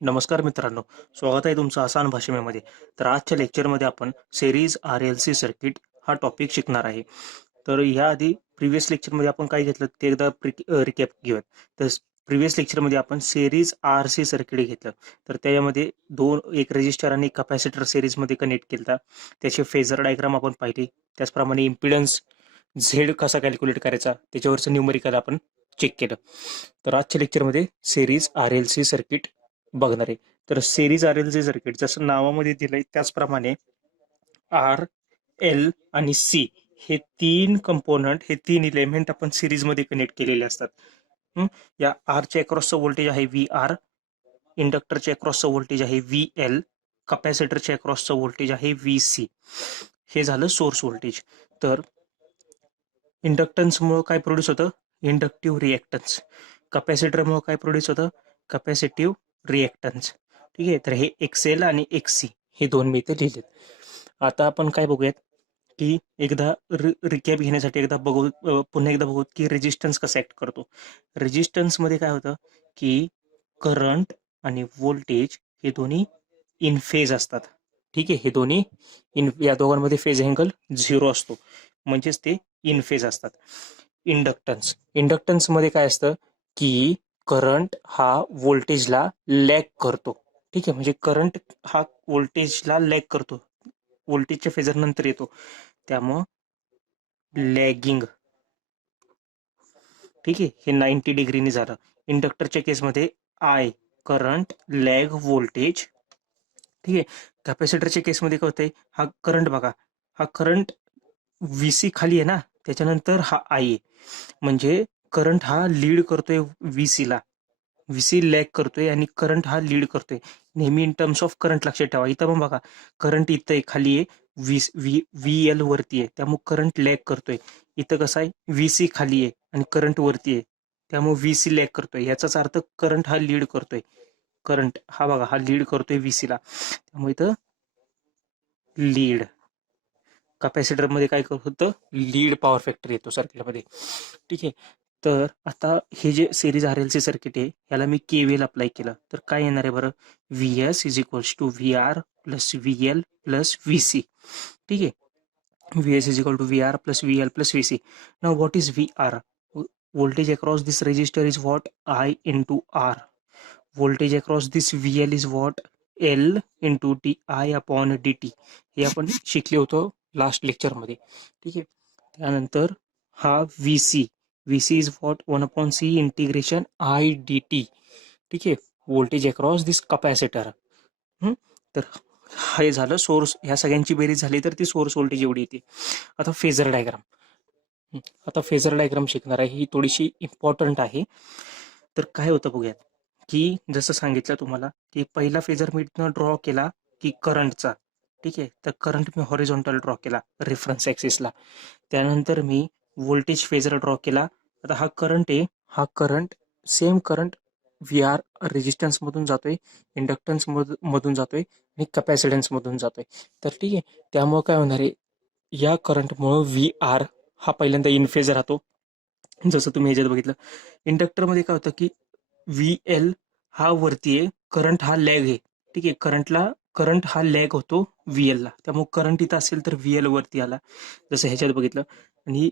नमस्कार मित्रांनो, स्वागत आहे तुमचं आसान भाषेमध्ये. तर आजच्या लेक्चरमध्ये आपण series R L C circuit हा टॉपिक शिकणार आहे. तर याआधी प्रिव्हियस लेक्चरमध्ये आपण काय घेतलं ते एकदा रिकॅप घेऊयात. तर प्रिव्हियस लेक्चरमध्ये आपण सेरीज आर सी सर्किट घेतलं. तर त्यामध्ये एक रेजिस्टर आणि कॅपॅसिटर सेरीजमध्ये कनेक्ट केला. त्याचे फेजर डायग्राम आपण पाहिली. त्याचप्रमाणे इम्पिडन्स झेड कसा कॅल्क्युलेट करायचा त्याच्यावरचं न्यूमरिकल आपण चेक केलं. तर आजच्या लेक्चरमध्ये series R L C circuit बघणार आहे. तर series R L C circuit जसं नावामध्ये दिलंय त्याचप्रमाणे आर एल आणि सी हे तीन कंपोनंट, हे तीन इलेमेंट आपण सिरीजमध्ये कनेक्ट केलेले असतात. या आरच्या अक्रॉसचं व्होल्टेज आहे व्ही आर, इंडक्टरच्या अक्रॉसचं व्होल्टेज आहे व्ही एल, कपॅसिटरच्या अक्रॉसचं व्होल्टेज आहे व्ही सी. हे झालं सोर्स व्होल्टेज. तर इंडक्टन्समुळे काय प्रोड्यूस होतं? Inductive reactance. कपॅसिटरमुळे काय प्रोड्यूस होतं? Capacitive reactance. ठीक आहे, तर हे एक्सएल आणि एक्ससी हे दोन मी इथे लिहिलेत. आता आपण काय बघूयात की एकदा रिकॅप घेण्यासाठी पुन्हा एकदा बघू की रेजिस्टन्स कसा ऍक्ट करतो. रेजिस्टन्समध्ये काय होतं की करंट आणि व्होल्टेज हे दोन्ही इन फेज असतात. ठीक आहे, हे दोन्ही या दोघांमध्ये फेज अँगल 0 असतो, म्हणजेच ते इन फेज असतात. इंडक्टन्स मध्ये काय असतं की करंट हा व्होल्टेजला लॅग करतो. ठीक आहे, म्हणजे करंट हा व्होल्टेजला लॅग करतो, व्होल्टेजच्या फेजर नंतर येतो, त्यामुळं लॅगिंग. ठीक आहे, हे 90 डिग्रीने झालं. इंडक्टरच्या केसमध्ये आय करंट लॅग व्होल्टेज. ठीक आहे, कॅपॅसिटरच्या केसमध्ये काय होतंय, हा करंट बघा, हा करंट व्हीसी खाली आहे ना, त्याच्यानंतर हा आय आहे, म्हणजे करंट हा लीड करतोय व्हीसीला, व्हीसी लॅग करतोय आणि करंट हा लीड करतोय. नेहमी इन टर्म्स ऑफ करंट लक्षात ठेवा. इथं पण बघा, करंट इथं आहे, खाली आहे, व्ही एल वरती आहे, त्यामुळे करंट लॅग करतोय. इथं कसं आहे, व्हीसी खाली आहे आणि करंट वरती आहे, त्यामुळे व्हीसी लॅग करतोय. याचाच अर्थ करंट हा लीड करतोय. करंट हा बघा, हा लीड करतोय व्हीसीला, त्यामुळे इथं लीड. कॅपॅसिटर मध्ये काय होतं, लीड पॉवर फॅक्टर येतो सर्किटमध्ये. ठीक आहे, तर आता हे जे series R L C circuit आहे याला मी केव्हीएल अप्लाय केलं तर काय येणार आहे बरं? V S is equals to V R plus V L plus V C. ठीक आहे, V S is equal to V R plus V L plus V C. Now what is V R? voltage across this resistor is what? I into R. voltage across this VL is what? L into di upon dt. हे आपण शिकले होतो last लेक्चरमध्ये. ठीक आहे, त्यानंतर हा VC. VC is what? 1/C integration I dt. ठीक आहे, व्होल्टेज अक्रॉस दिस कपॅसिटर. तर हे झालं सोर्स. ह्या सगळ्यांची बेरीज झाली तर ती सोर्स व्होल्टेज एवढी येते. आता फेजर डायग्राम. आता फेजर डायग्राम शिकणार आहे, ही थोडीशी इम्पॉर्टंट आहे. तर काय होतं बघूयात की जसं सांगितलं तुम्हाला की पहिला फेजर मी ड्रॉ केला की करंटचा. ठीक आहे, तर करंट मी हॉरिझॉन्टल ड्रॉ केला रेफरन्स ऍक्सिसला. त्यानंतर मी व्होल्टेज फेजर ड्रॉ केला. आता हा करंट आहे, हा current same current V R resistance मधून जातोय, इंडक्टन्स मधून जातोय आणि कपॅसिटन्स मधून जातोय. तर ठीक आहे, त्यामुळे काय होणार आहे, या करंटमुळे व्ही आर हा पहिल्यांदा इन फेज राहतो. जसं तुम्ही ह्याच्यात बघितलं, इंडक्टरमध्ये काय होतं की व्ही एल हा वरती आहे, करंट हा लॅग आहे. ठीक आहे, करंट हा लॅग होतो व्ही एल ला, त्यामुळे करंट इथं असेल तर व्ही एल वरती आला, जसं ह्याच्यात बघितलं. आणि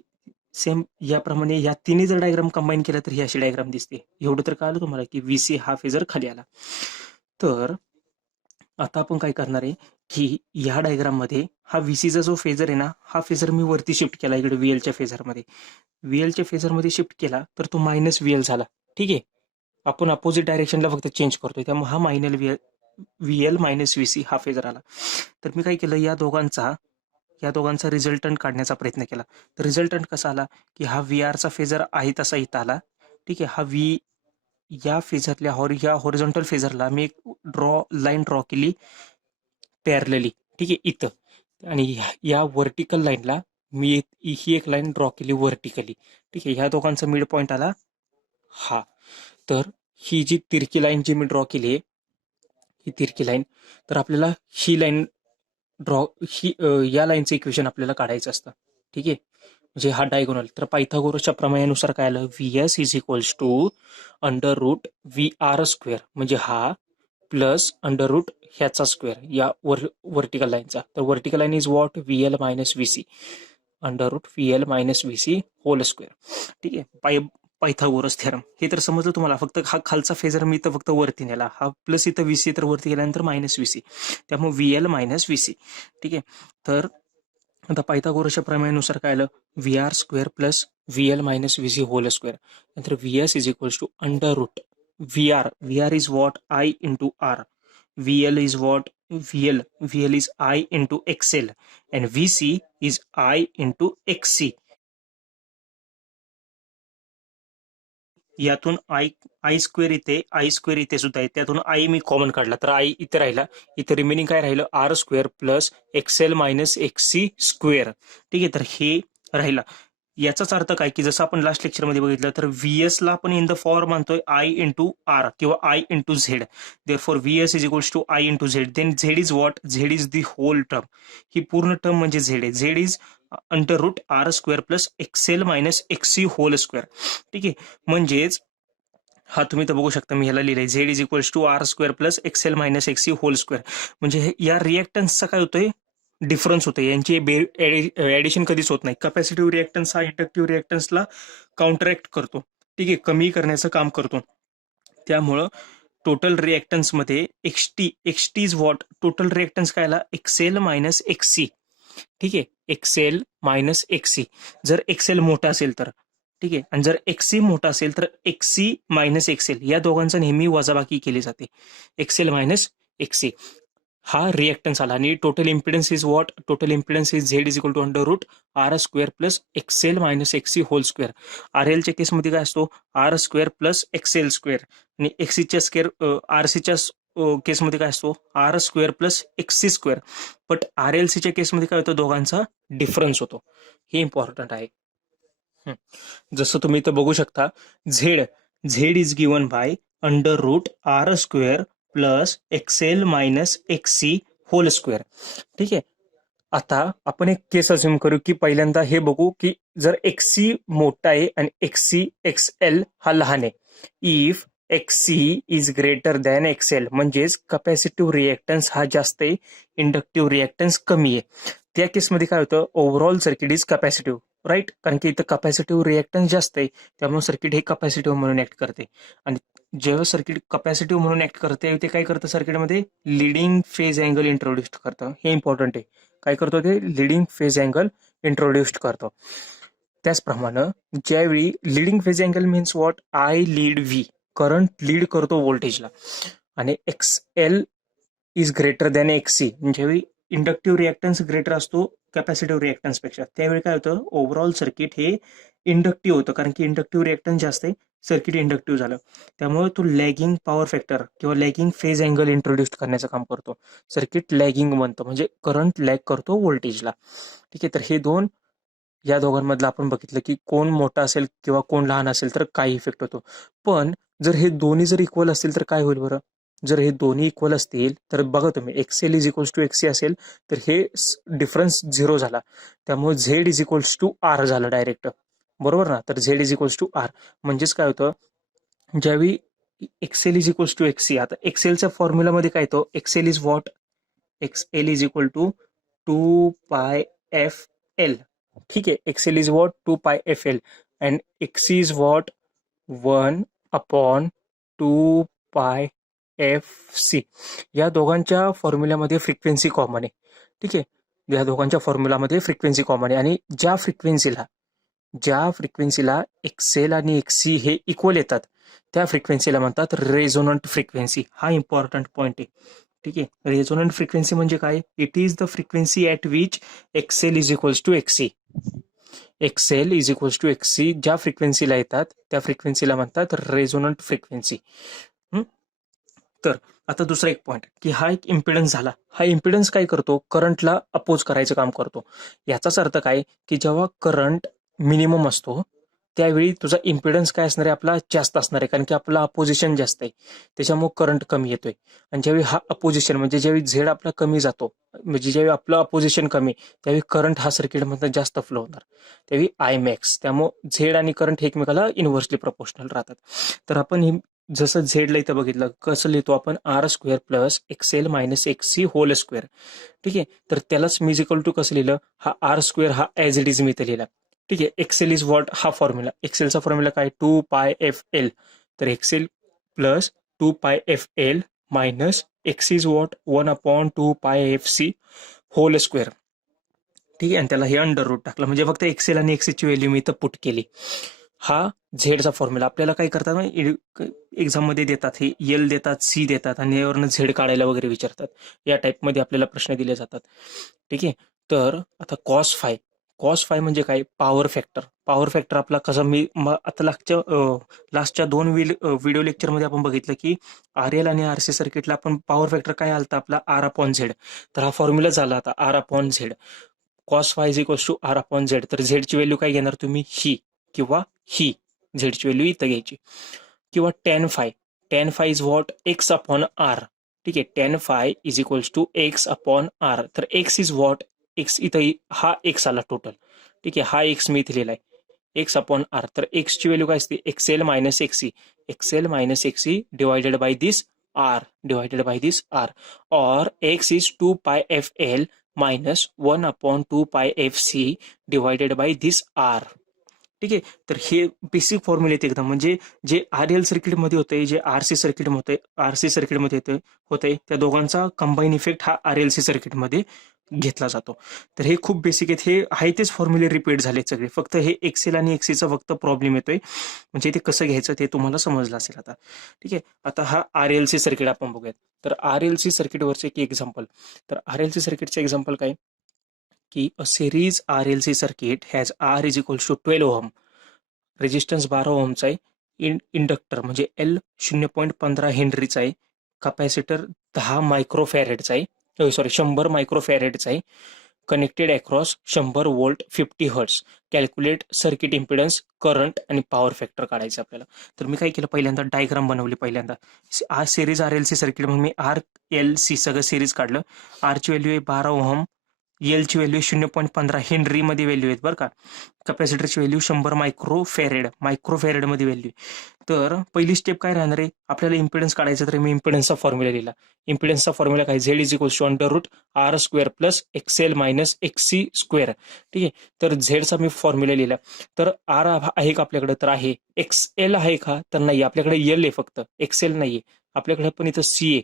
सेम याप्रमाणे या तिन्ही जर डायग्राम कंबाईन केला तर ही अशी डायग्राम दिसते. एवढं तर कळालं तुम्हाला की व्हीसी हा फेजर खाली आला. तर आता आपण काय करणार आहे की या डायग्राम मध्ये हा व्हीसीचा जो फेजर आहे ना, हा फेजर मी वरती शिफ्ट केला इकडे व्हीएलच्या फेजरमध्ये. व्हीएलच्या फेजरमध्ये शिफ्ट केला तर तो मायनस व्हीएल झाला. ठीक आहे, आपण अपोजिट डायरेक्शनला फक्त चेंज करतोय, त्यामुळे हा व्हीएल मायनस व्हीसी हा फेजर आला. तर मी काय केलं, या दोघांचा रिझल्टंट काढण्याचा प्रयत्न केला. तर रिझल्टंट कसा आला की हा व्ही आरचा फेजर आहे तसा इथं आला. ठीक आहे, या फेजरल्या या हॉरिझॉन्टल फेजरला मी एक लाईन ड्रॉ केली पॅरलली. ठीक आहे, इथं. आणि या व्हर्टिकल लाईनला मी ही एक लाईन ड्रॉ केली व्हर्टिकली. ठीक आहे, ह्या दोघांचा मिड पॉइंट आला हा. तर ही जी तिरकी लाईन जी मी ड्रॉ केली आहे, ही तिरकी लाईन, तर आपल्याला ही लाईन या लाईनचं इक्वेशन आपल्याला काढायचं असतं. ठीक आहे, म्हणजे हा डायगोनल. तर पायथागोरसच्या प्रमेयानुसार काय आलं, V S is equals to under root V R square, म्हणजे हा प्लस अंडर रूट ह्याचा स्क्वेअर या वर्टिकल लाईनचा. तर vertical line is what VL minus VC under root VL minus VC whole square. ठीक आहे. पायथागोरस थेरम हे तर समजलं तुम्हाला. फक्त हा खालचा फेजर मी इथं फक्त वरती नेला, हा प्लस इथं VC तर वरती गेल्यानंतर मायनस VC, त्यामुळे VL मायनस VC. ठीक आहे. तर आता पायथागोरसच्या प्रमेयानुसार काय आलं, VR square plus VL minus VC whole square. नंतर VS is equals to under root VR is what I into R, VL is what VL is I into XL and VC is I into XC. यातून I square इथे सुद्धा आहे, त्यातून I me common काढला तर I इथे राहिला. इथे रिमेनिंग काय राहिलं, R square plus XL minus XC square. ठीक आहे. तर हे राहिला. याचाच अर्थ काय की जसं आपण लास्ट लेक्चरमध्ये बघितलं तर VS ला आपण इन द फॉर्म मानतोय I इंटू R किंवा I into Z. Therefore VS is equals to I into Z. Then Z is what, Z is the whole term. ही पूर्ण टर्म म्हणजे झेड आहे. Z is under root R square plus XL minus XC whole square. ठीक आहे. म्हणजेच हा तुम्ही तर बघू शकता, मी ह्याला लिहिलंय Z is equals to R square plus XL minus XC whole square. म्हणजे या रिएक्टन्सचा काय होतोय, डिफरन्स होते. यांची ऍडिशन कधीच होत नाही. कॅपॅसिटिव्ह रिएक्टन्स हा इंडक्टिव्ह रिएक्टन्सला काउंटरॅक्ट करतो. ठीक आहे, कमी करण्याचं काम करतो. त्यामुळं टोटल रिएक्टन्समध्ये XT is what, total reactance काय आला, XL मायनस XC. ठीक आहे, XL मायनस XC. जर XL मोठा असेल तर, ठीक आहे, आणि जर XC मोठा असेल तर XC मायनस XL या दोघांचा नेहमी वजाबाकी केली जाते. XL मायनस XC हा रिएक्टन्स आला. आणि total impedance is what, total impedance is Z is equal to under root R square plus XL minus XC whole square. RL च्या केसमध्ये काय असतो, R square plus XL square. आणि XCच्या square RCच्या केसमध्ये काय असतो, R square plus XC square. But RLCच्या केसमध्ये काय होतं, दोघांचा डिफरन्स होतो. हे इम्पॉर्टंट आहे. जसं तुम्ही इथं बघू शकता, Z is given by under root R square plus XL minus XC whole square. ठीक आहे. आता आपण एक केस अज्युम करू की पहिल्यांदा हे बघू की जर XC मोठा आहे आणि XL हा लहान आहे. If XC is greater than XL म्हणजेच कॅपॅसिटिव्ह रिएक्टन्स हा जास्त आहे, इंडक्टिव्ह रिएक्टन्स कमी आहे. त्या केसमध्ये काय होतं, overall circuit is capacitive, right. कारण की इथं कॅपॅसिटिव्ह रिएक्टन्स जास्त आहे, त्यामुळे सर्किट हे कॅपॅसिटिव्ह म्हणून ऍक्ट करते. आणि जेव्हा सर्किट कॅपॅसिटिव्ह म्हणून ऍक्ट करते, ते काय करतं, सर्किटमध्ये लिडिंग फेज अँगल इंट्रोड्यूस करतं. हे इम्पॉर्टंट आहे. काय करतो ते, लिडिंग फेज अँगल इंट्रोड्यूस करतो. त्याचप्रमाणे ज्यावेळी leading phase angle means what, I lead V, current lead करतो व्होल्टेजला, आणि XL is greater than XC. ज्यावेळी इंडक्टिव्ह रिएक्टन्स ग्रेटर असतो कॅपॅसिटिव्ह रिएक्टन्स पेक्षा, त्यावेळी काय होतं, ओव्हरऑल सर्किट हे इंडक्टिव्ह होतं. कारण की इंडक्टिव्ह रिएक्टन्स जास्त आहे, सर्किट इंडक्टिव्ह झालं. त्यामुळे तो लॅगिंग पॉवर फॅक्टर किंवा लॅगिंग फेज अँगल इंट्रोड्यूस करण्याचं काम करतो. सर्किट लॅगिंग बनतं, म्हणजे करंट लॅग करतो व्होल्टेजला. ठीक आहे. तर हे या दोघांमधलं आपण बघितलं की कोण मोठा असेल किंवा कोण लहान असेल तर काय इफेक्ट होतो. पण जर हे दोन्ही जर इक्वल असतील तर काय होईल बरं, जर हे दोन्ही इक्वल असतील तर बघा तुम्ही, XL is equals to XC असेल तर हे डिफरन्स 0 झाला. त्यामुळे Z is equals to R झालं डायरेक्ट, बरोबर ना. तर Z is equals to R म्हणजेच काय होतं, ज्यावेळी XL is equals to XC, आता XLच्या फॉर्म्युलामध्ये काय येतो, XL is what, XL is equal to 2πfL. ठीक आहे, XL is what 2πfL and XC is what 1/2πfC. या दोघांच्या फॉर्म्युल्यामध्ये फ्रिक्वेन्सी कॉमन आहे. ठीक आहे, या दोघांच्या फॉर्म्युलामध्ये फ्रिक्वेन्सी कॉमन आहे. आणि ज्या फ्रिक्वेन्सीला XL आणि XC हे इक्वल येतात त्या फ्रिक्वेन्सीला म्हणतात रेझोनंट फ्रिक्वेन्सी. हा इम्पॉर्टंट पॉईंट आहे. ठीक आहे, रेझोनंट फ्रिक्वेन्सी म्हणजे काय, it is the frequency at which XL is equals to XC. XL is equals to XC ज्या फ्रिक्वेन्सीला येतात त्या फ्रिक्वेन्सीला म्हणतात रेझोनंट फ्रिक्वेन्सी. तर आता दुसरा एक पॉईंट की हा एक इम्पिडन्स झाला. हा इम्पिडन्स काय करतो, करंटला अपोज करायचं काम करतो. याचाच अर्थ काय की जेव्हा करंट मिनिमम असतो त्यावेळी तुझा इम्पिडन्स काय असणार आहे, आपला जास्त असणार आहे. कारण की आपला अपोजिशन जास्त आहे, त्याच्यामुळे करंट कमी येतोय. आणि ज्यावेळी हा अपोजिशन म्हणजे ज्यावेळी झेड आपला कमी जातो, म्हणजे ज्यावेळी आपलं अपोजिशन कमी, त्यावेळी करंट हा सर्किटमधून जास्त फ्लो होणार, त्यावेळी I मॅक्स. त्यामुळे झेड आणि करंट हे एकमेकाला इन्व्हर्सली प्रपोर्शनल राहतात. तर आपण जसं झेडला इथं बघितलं कसं लिहितो आपण R square plus XL minus X whole square. ठीक आहे, तर त्यालाच मी इक्वल टू कसं लिहिलं, हा आर स्क्वेअर हा ॲज इट इज मी इथं लिहिला. ठीक आहे, एक्सेल इज व्हॉट हा फॉर्म्युला, एक्सेलचा फॉर्म्युला काय 2πfl. तर XL plus 2πfl minus X is what 1/2πfc whole square. ठीक आहे, आणि त्याला हे अंडर रूट टाकलं म्हणजे फक्त एक्सेल आणि एक्सची व्हॅल्यू मी इथं पुट केली. हा झेडचा फॉर्म्युला आपल्याला काय करतात एक्झाममध्ये देतात, हे एल देतात, सी देतात आणि यावरनं झेड काढायला वगैरे विचारतात. या टाईपमध्ये आपल्याला प्रश्न दिले जातात. ठीक आहे, तर आता कॉस फाय म्हणजे काय, पॉवर फॅक्टर. पॉवर फॅक्टर आपला कसा मी आता लास्टच्या 2 व्हिडिओ लेक्चरमध्ये आपण बघितलं की आर एल आणि आर सी सर्किटला आपण पॉवर फॅक्टर काय आलता आपला आर अपॉन झेड. तर हा फॉर्म्युला झाला आता R upon Z. Cos phi is equals to R upon Z. तर झेडची व्हॅल्यू काय घेणार तुम्ही, ही किंवा ही. झेडची व्हॅल्यू इथं घ्यायची. किंवा tan phi is what X upon R. ठीक आहे, tan phi is equals to X upon R. तर एक्स इज व्हॉट, एक्स इथं हा एक्स आला टोटल. ठीक आहे, हा एक्स मी इथे लिहिलाय एक्स अपॉन आर. तर एक्सची व्हॅल्यू काय असते, XL minus XC. XL minus XC divided by this R, divided by this R. और X is 2πfl minus 1/2πfc divided by this R. ठीक आहे, तर हे बेसिक फॉर्म्युले आहेत एकदम. म्हणजे जे आर एल सर्किटमध्ये होते, जे आर सी सर्किटमध्ये होते, त्या दोघांचा कंबाईन इफेक्ट हा आर एल सी सर्किटमध्ये घेतला जातो. तर हे खूप बेसिक आहेत, हे आहे तेच फॉर्म्युले रिपीट झालेत सगळे, फक्त हे एक्सेल आणि एक्सीचा फक्त प्रॉब्लेम येतोय. म्हणजे ते कसं घ्यायचं ते तुम्हाला समजलं असेल आता. ठीक आहे, आता हा आर एल सी सर्किट आपण बघूयात. तर आर एल सी सर्किटवरचे एक एक्झाम्पल. तर आर एल सी सर्किटचे एक्झाम्पल काय की a series R L C circuit has R is equals to 12 ohm, resistance 12 ओहमचा आहे, इंडक्टर म्हणजे एल 0.15 हेनरीचा आहे, कॅपॅसिटर 10 मायक्रोफॅरेडचा आहे, सॉरी 100 मायक्रोफॅरेडचा आहे, connected across 100 volt 50 hertz. Calculate circuit impedance, current आणि पॉवर फॅक्टर काढायचं आपल्याला. तर मी काय केलं, पहिल्यांदा डायग्राम बनवली. पहिल्यांदा series R L C circuit म्हणून मी आर एल सी सगळं सिरीज काढलं. आरची व्हॅल्यू आहे 12 ओहम, एलची व्हॅल्यू 0.15 हेनरीमध्ये व्हॅल्यू आहेत बरं का. कॅपॅसिटरची व्हॅल्यू 100 मायक्रोफॅरेडमध्ये व्हॅल्यू. तर पहिली स्टेप काय राहणार आहे, आपल्याला इम्पिडन्स काढायचं. तर मी इम्पिडन्सचा फॉर्म्युला लिहिला. इम्पिडन्सचा फॉर्म्युला काय, Z is equals to under root R square plus XL minus XC square. ठीक आहे, तर झेडचा मी फॉर्म्युला लिहिला. तर आर आहे का आपल्याकडे, तर आहे. एक्सएल आहे का, तर नाही, आपल्याकडे एल आहे फक्त, एक्सएल नाहीये. आपल्याकडे पण इथं सी आहे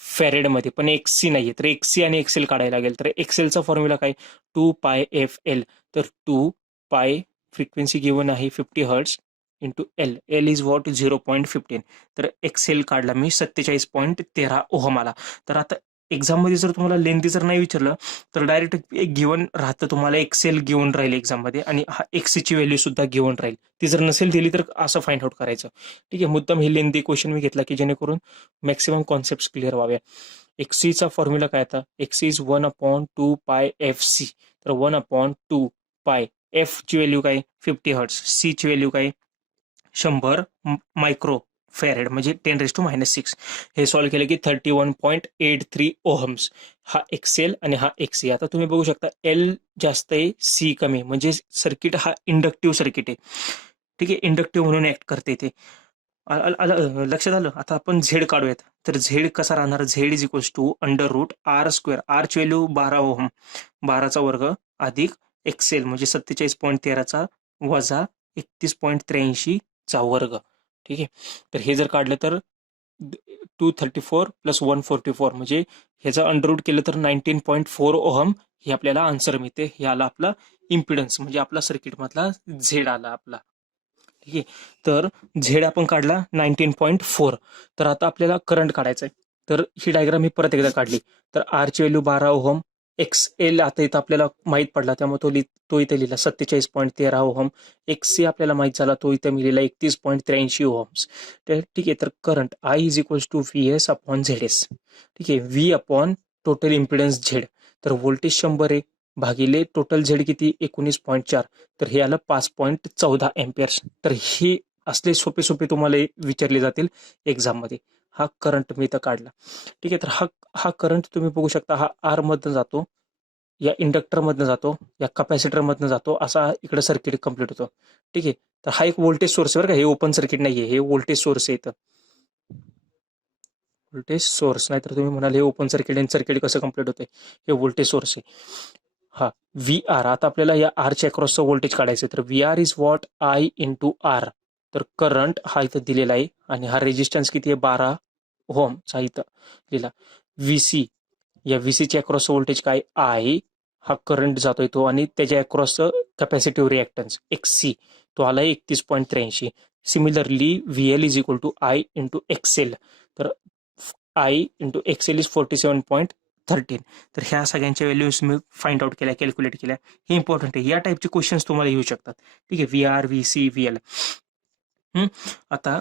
फॅरेडमध्ये, पण एक्ससी नाहीये. तर एक्ससी आणि एक्सेल काढायला लागेल. तर एक्सेलचा फॉर्म्युला काय, 2πfl. तर 2π फ्रिक्वेन्सी गिवन आहे 50 hertz into L, L is what 0.15. तर एक्सेल काढला मी 47.13 ओहम आला. तर आता एक्झाममध्ये जर तुम्हाला लेंथी जर नाही विचारलं तर डायरेक्ट एक गिवन राहतं, तुम्हाला एक्सेल गिवन राहील एक्झाममध्ये आणि हा एक्सची व्हॅल्यू सुद्धा गिवन राहील. ती जर नसेल दिली तर असं फाइंड आउट करायचं. ठीक आहे, मुद्दाम ही लेंथी क्वेश्चन मी घेतला की जेणेकरून मॅक्सिमम कॉन्सेप्ट क्लिअर व्हाव्या. एक्सीचा फॉर्म्युला काय आता, एक्सी इज 1/2πfc. तर 1/2π, एफ ची व्हॅल्यू काय 50 हर्ट्स, सी ची व्हॅल्यू काय 100 मायक्रो फॅरेड म्हणजे 10⁻⁶. हे सॉल्व्ह केलं की 31.83 ओहम्स. हा एक्सेल आणि हा एक्सी. आता तुम्ही बघू शकता एल जास्त आहे, सी कमी, म्हणजे सर्किट हा इंडक्टिव्ह सर्किट आहे. ठीक आहे, इंडक्टिव्ह म्हणून ऍक्ट करते ते. लक्षात आलं. आता आपण झेड काढूयात. तर झेड कसा राहणार, Z is equals to under root R square, आरची व्हॅल्यू 12 ओहम, 12चा वर्ग अधिक एक्सेल म्हणजे 47.13चा वजा 31.83 चा वर्ग. ठीक आहे, तर हे जर काढलं तर 234 प्लस 144 म्हणजे ह्याचा अंडररूट केलं तर 19.4 ओहम हे आपल्याला आन्सर मिळते. हे आला आपला इम्पिडन्स, म्हणजे आपला सर्किटमधला झेड आला आपला. ठीक आहे, तर झेड आपण काढला 19.4. तर आता आपल्याला करंट काढायचा आहे. तर ही डायग्राम मी परत एकदा काढली. तर आरची व्हॅल्यू 12 ओहम, एक्स एल आता इथं आपल्याला माहित पडला त्यामुळे तो इथे लिहिला 47.13 ओहम. एक्स सी आपल्याला माहित झाला, तो इथे मी लिहिला 31.83 ओहम्स. ठीक आहे, तर current I is equals to V S upon Z S. ठीक आहे, V upon total impedance Z. तर व्होल्टेज 100 आहे भागिले टोटल झेड किती 19.4. तर हे आलं 5.14 एम्पियर्स. तर हे असले सोपे सोपे तुम्हाला विचारले जातील एक्झाममध्ये. हा करंट मी इथं काढला. ठीक आहे, तर हा करंट तुम्ही बघू शकता, हा आर मधनं जातो, या इंडक्टरमधनं जातो, या कॅपॅसिटरमधनं जातो, असा इकडे सर्किट कंप्लीट होतो. ठीक आहे, तर हा एक व्होल्टेज सोर्स आहे बरं का, हे ओपन सर्किट नाहीये, हे व्होल्टेज सोर्स आहे इथं. व्होल्टेज सोर्स, नाहीतर तुम्ही म्हणाल हे ओपन सर्किट आणि सर्किट कसं कम्प्लीट होते, हे व्होल्टेज सोर्स आहे. हा व्ही आर, आता आपल्याला या आरच्या अक्रॉसचं व्होल्टेज काढायचं तर V R is what I into R. तर करंट हा इथं दिलेला आहे आणि हा रेजिस्टन्स किती आहे 12 ओहमचा इथं दिला. व्ही सी, या व्ही सीच्या अक्रॉसचं व्होल्टेज काय आय, हा करंट जातोय तो आणि त्याच्या अक्रॉसचं कॅपॅसिटिव्ह रिॲक्टन्स एक्स सी तो आला 31.83. Similarly V L is equal to I into XL, तर आय इंटू एक्सेल इज 47.13. तर ह्या सगळ्यांच्या व्हॅल्यूज मी फाइंड आउट केल्या, कॅल्क्युलेट केल्या. हे इम्पॉर्टंट आहे, या टाईपचे क्वेश्चन्स तुम्हाला येऊ शकतात. ठीक आहे, V R, V C, V L. आता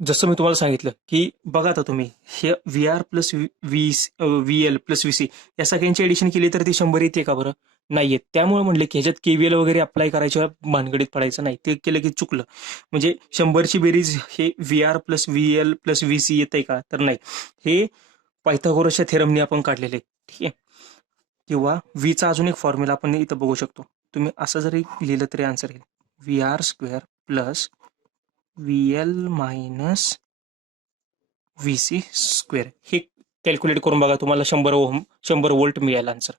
जसं मी तुम्हाला सांगितलं की बघा आता तुम्ही हे V R plus V L plus V C या सगळ्यांची ऍडिशन केली तर ती 100 येते का बरं? नाही येत. त्यामुळे म्हणले की ह्याच्यात केव्हीएल वगैरे अप्लाय करायच्या भानगडीत पडायचं नाही, ते केलं की चुकलं. म्हणजे 100ची बेरीज हे V R plus V L plus V C येते का? तर नाही. हे पायथागोरसच्या थेरमने आपण काढलेले, ठीक आहे. किंवा व्हीचा अजून एक फॉर्म्युला आपण इथं बघू शकतो. तुम्ही असं जरी लिहिलं तरी आन्सर येईल. V R square plus V L minus V C square. हे कॅल्क्युलेट करून बघा, तुम्हाला 100 व्होल्ट मिळेल आन्सर.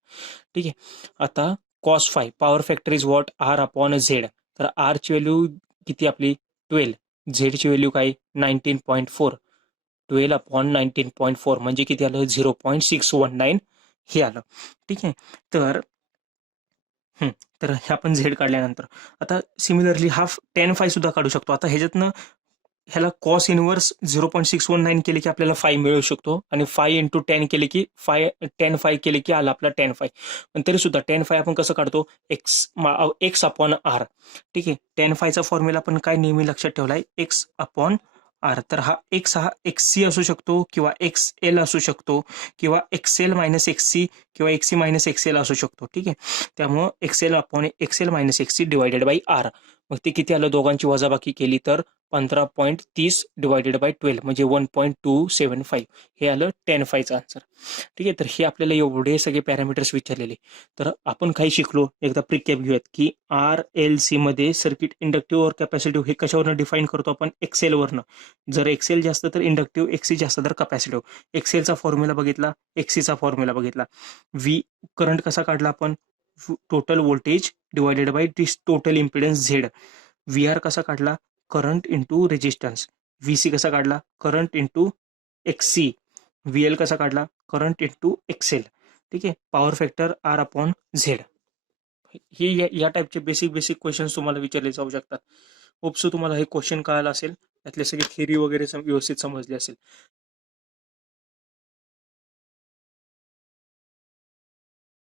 ठीक आहे. आता cos phi power factor is what R upon Z. तर आरची व्हॅल्यू किती आपली 12, झेडची व्हॅल्यू काय 19.4. 12 अपॉन 19.4 म्हणजे किती आलं 0.619 हे आलं. ठीक आहे. तर तर हे आपण झेड काढल्यानंतर आता सिमिलरली हाफ टेन फाय सुद्धा काढू शकतो. आता ह्याच्यातनं ह्याला कॉस इनवर्स 0.619 केले की आपल्याला 5 मिळू शकतो आणि 5 इंटू 10 केले की 10 केले की आला आपला 10 फाय. पण तरी सुद्धा 10 फाय आपण कसं काढतो एक्स अपॉन आर. ठीक आहे. 10 फायचा फॉर्म्युला आपण काय नेहमी लक्षात ठेवलाय एक्स अपॉन आर. तर हा एक्स सी असू शकतो किंवा एक्स एल असू शकतो किंवा एक्सेल मायनस एक्स सी किंवा एक्सी मायनस एक्सेल असू शकतो. ठीक आहे. त्यामुळं Excel upon Excel minus XC divided bye R. मग ते किती आलं दोघांची वजाबाकी केली तर 15.30 डिवायडेड बाय 12 म्हणजे 1.275 हे आलं 10 फायचं आन्सर. ठीक आहे. तर हे आपल्याला एवढे सगळे पॅरामीटर्स विचारलेले. तर आपण काही शिकलो एकदा प्रिकॅप घेऊयात की आर एल सी मध्ये सर्किट इंडक्टिव्ह और कॅपॅसिटिव्ह हे कशावरनं डिफाईन करतो आपण एक्सेलवरनं. जर एक्सेल जास्त तर इंडक्टिव्ह, एक्सी जास्त तर कॅपॅसिटिव्ह. एक्सेलचा फॉर्म्युला बघितला, एक्सीचा फॉर्म्युला बघितला. व्ही करंट कसा काढला आपण total voltage divided by this total impedance Z. V R कसा काढला current into resistance. V C कसा काढला current into X C. V L कसा काढला करंट इंटू एक्सेल. ठीक आहे. Power factor R upon Z. हे या टाईपचे बेसिक क्वेश्चन्स तुम्हाला विचारले जाऊ शकतात. होप्सो तुम्हाला हे क्वेश्चन कळालं असेल, त्यातले सगळे थिअरी वगैरे व्यवस्थित समजले असेल.